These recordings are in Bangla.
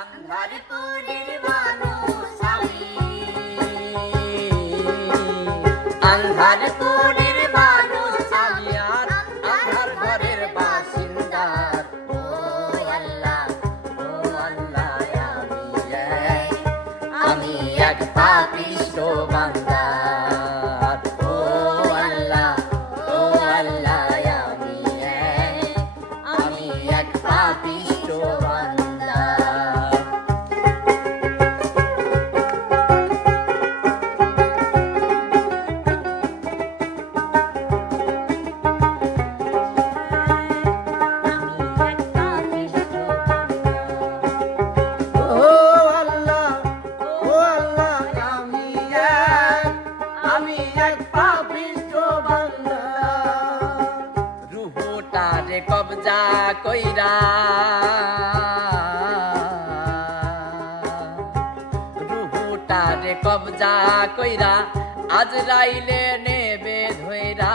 আন্ধারপুরের মানুষ আমি, আন্ধারপুরের মানুষ আমি, আর আন্ধার ঘরের বাসিন্দা। ও আল্লাহ আমি এক পাপিষ্ঠ বান্দা। ও আল্লাহ আমি এক পাপিষ্ঠ বান্দা। রুহুটারে কবজা কইরা, রুহুটারে কবজা কইরা আজরাইলে নেবে ধইরা।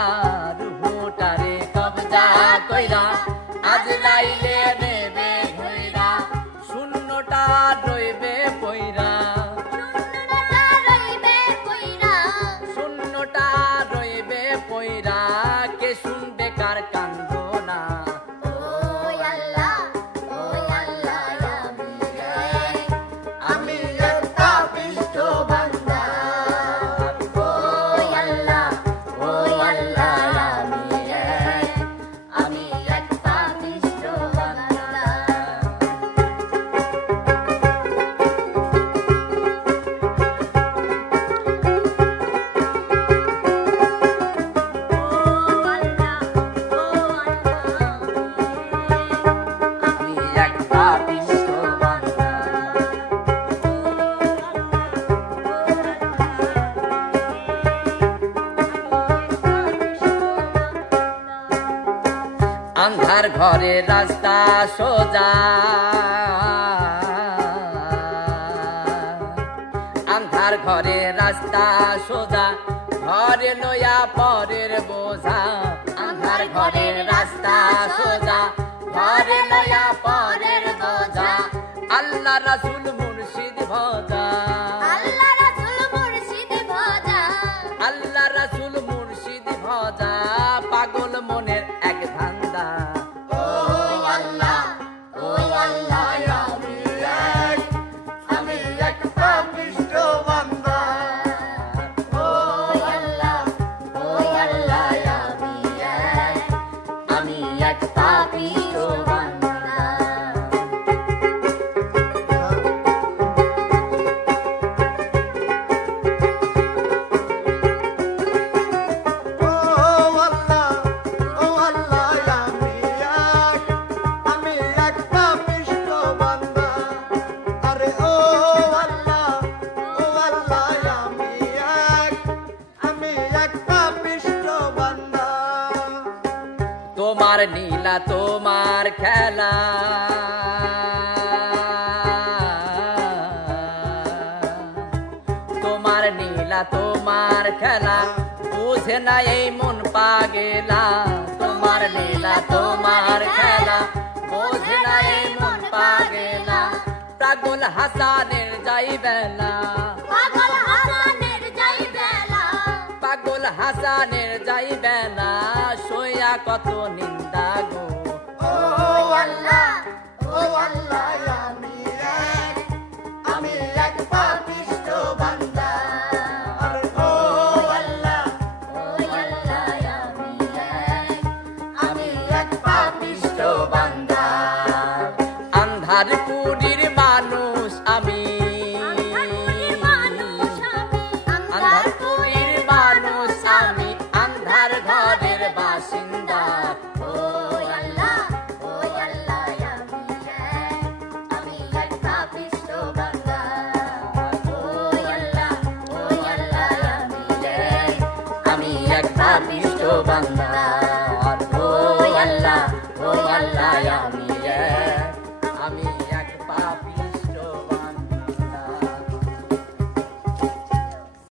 রুহুটারে কবজা কইরা আজরাইলে নেবে ধইরা। শূন্যটা রইবে পইরা, শূন্যটা রইবে পইরা। কে শুনবে কার কান্দনা? ও আল্লাহ আমি এক পাপিষ্ঠ বান্দা। ও আল্লাহ আমি এক পাপিষ্ঠ বান্দা। আন্ধার ঘরে রাস্তা সোজা, আন্ধার ঘরে রাস্তা সোজা। ঘরে লইয়া পরের বোঝা। আন্ধার ঘরে রাস্তা সোজা, ঘরে লইয়া পরের বোঝা। আল্লাহ রাসূল মুর্শিদ ভজা, আল্লাহ রাসূল মুর্শিদ ভজা, আল্লাহ রাসূল মুর্শিদ ভজা। পাগল মনের এক ধান্দা। ও আল্লাহ আমি এক পাপিষ্ঠ বান্দা। ও আল্লাহ আমি এক পাপিষ্ঠ বান্দা। তোমার নীলা তোমার খেলা, তোমার নীলা তোমার খেলা। বুঝে না এই মন পাগেলা। তোমার নীলা তোমার খেলা, বুঝে না এই মন পাগেলা। পাগল হাসানের যাই বেলা, পাগল হাসানের যাই বেলা, পাগল হাসানের যাই বেলা। সইয়া কত নিন্দা গো। ও আল্লাহ আমি এক পাপিষ্ঠ বান্দা। ও আল্লাহ আমি এক পাপিষ্ঠ বান্দা। আন্ধারপুরের মানুষ আমি, আন্ধারপুরের মানুষ আমি, আন্ধার ঘরের বাসিন্দা। ও আল্লাহ আমি এক পাপিষ্ঠ বান্দা। ও আল্লাহ আমি এক পাপিষ্ঠ বান্দা।